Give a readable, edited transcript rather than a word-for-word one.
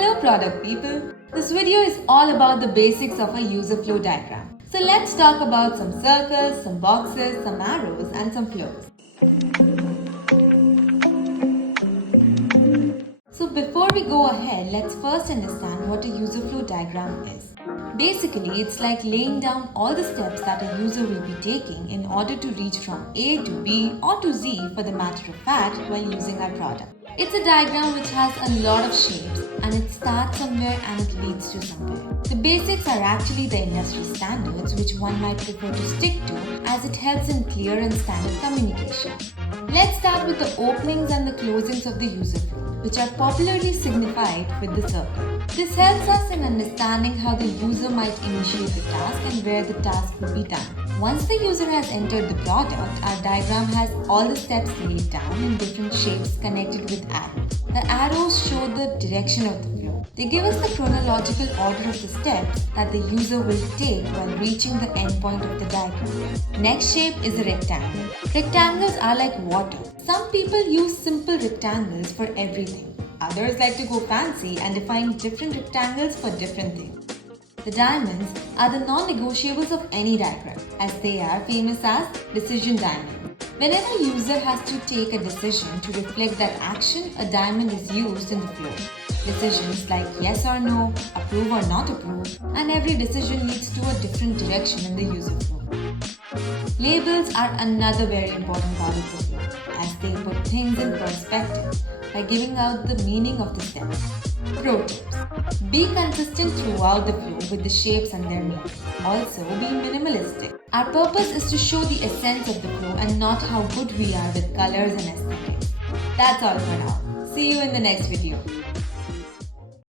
Hello product people! This video is all about the basics of a user flow diagram. So let's talk about some circles, some boxes, some arrows and some flows. So before we go ahead, let's first understand what a user flow diagram is. Basically, it's like laying down all the steps that a user will be taking in order to reach from A to B or to Z for the matter of fact while using our product. It's a diagram which has a lot of shapes and it starts somewhere and it leads to somewhere. The basics are actually the industry standards which one might prefer to stick to as it helps in clear and standard communication. Let's start with the openings and the closings of the user flow, which are popularly signified with the circle. This helps us in understanding how the user might initiate the task and where the task will be done. Once the user has entered the product, our diagram has all the steps laid down in different shapes connected with arrows. The arrows show the direction of the flow. They give us the chronological order of the steps that the user will take while reaching the endpoint of the diagram. Next shape is a rectangle. Rectangles are like water. Some people use simple rectangles for everything. Others like to go fancy and define different rectangles for different things. The diamonds are the non-negotiables of any diagram, as they are famous as decision diamonds. Whenever a user has to take a decision to reflect that action, a diamond is used in the flow. Decisions like yes or no, approve or not approve, and every decision leads to a different direction in the user flow. Labels are another very important part of the flow, as they put things in perspective by giving out the meaning of the step. Pro tips: be consistent throughout the flow with the shapes and their meaning. Also, be minimalistic. Our purpose is to show the essence of the flow and not how good we are with colors and aesthetics. That's all for now. See you in the next video.